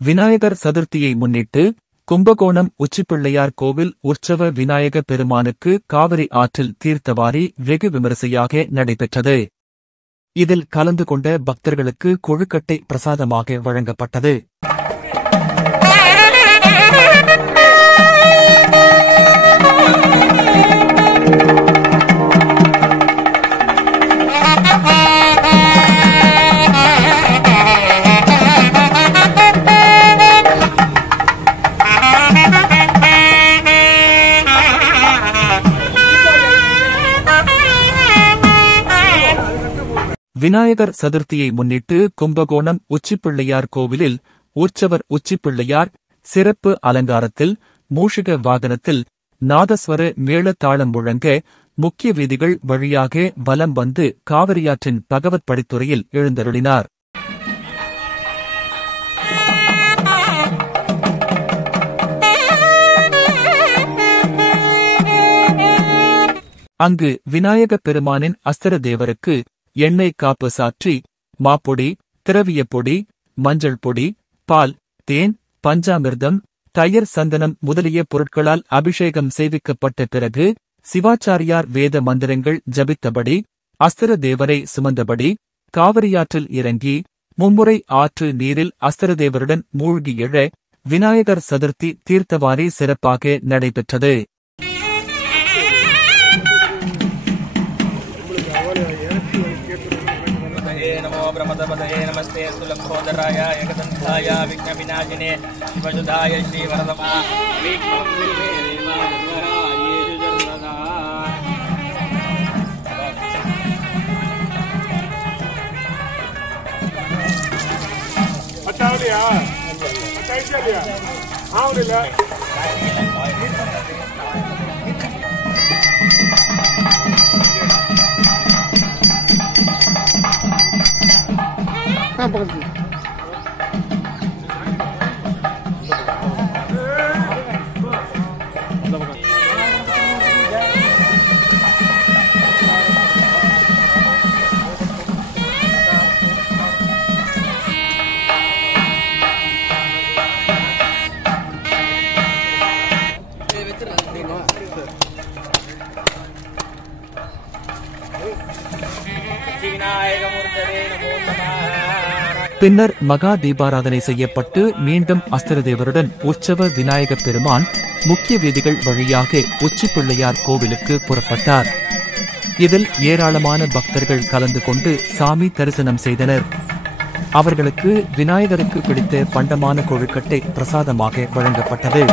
விநாயகர் சதுர்த்தியை முன்னிட்டு கும்பகோணம் உச்சிப்பிள்ளையார் கோவில் உற்சவ விநாயக பெருமானுக்கு காவிரி ஆற்றில் தீர்த்தவாரி வெகு விமரிசையாக நடைபெற்றது. இதில் கலந்து கொண்ட பக்தர்களுக்கு கொழுக்கட்டை பிரசாதமாக வழங்கப்பட்டது. விநாயகர் சதுர்த்தியை முன்னிட்டு கும்பகோணம் உச்சிப்பிள்ளையார் கோவிலில் உற்சவர் உச்சிப்பிள்ளையார் சிறப்பு அலங்காரத்தில் மூஷிக வாகனத்தில் நாதஸ்வர மேளதாளம் முழங்க முக்கிய வீதிகள் வழியாக வலம் வந்து காவிரியாற்றின் பகவத் படித்துறையில் எழுந்தருளினார். அங்கு விநாயகப் பெருமானின் அஸ்தர தேவருக்கு எண்ணெய் காப்பு சாற்றி மாப்பொடி, திரவியப் பொடி, மஞ்சள் பொடி, பால், தேன், பஞ்சாமிர்தம், தயிர், சந்தனம் முதலிய பொருட்களால் அபிஷேகம் செய்விக்கப்பட்ட பிறகு சிவாச்சாரியார் வேத மந்திரங்கள் ஜபித்தபடி அஸ்தர தேவரை சுமந்தபடி காவிரியாற்றில் இறங்கி மும்முறை ஆற்று நீரில் அஸ்தரதேவருடன் மூழ்கி எழ விநாயகர் சதுர்த்தி தீர்த்தவாரி சிறப்பாக நடைபெற்றது. नमो ब्रह्मपदये नमस्ते सुलंबोदराय एकदंताय विघ्नविनाशिने शिवसुधाय श्रीवरदमा பின்னர் மகா தீபாராதனை செய்யப்பட்டு மீண்டும் அஸ்தரதேவருடன் உற்சவ விநாயகப் பெருமான் முக்கிய வீதிகள் வழியாக உச்சிப்பிள்ளையார் கோவிலுக்கு புறப்பட்டார். இதில் ஏராளமான பக்தர்கள் கலந்து கொண்டு சாமி தரிசனம் செய்தனர். அவர்களுக்கு விநாயகருக்கு பிடித்த பண்டமான கொழுக்கட்டை பிரசாதமாக வழங்கப்பட்டது.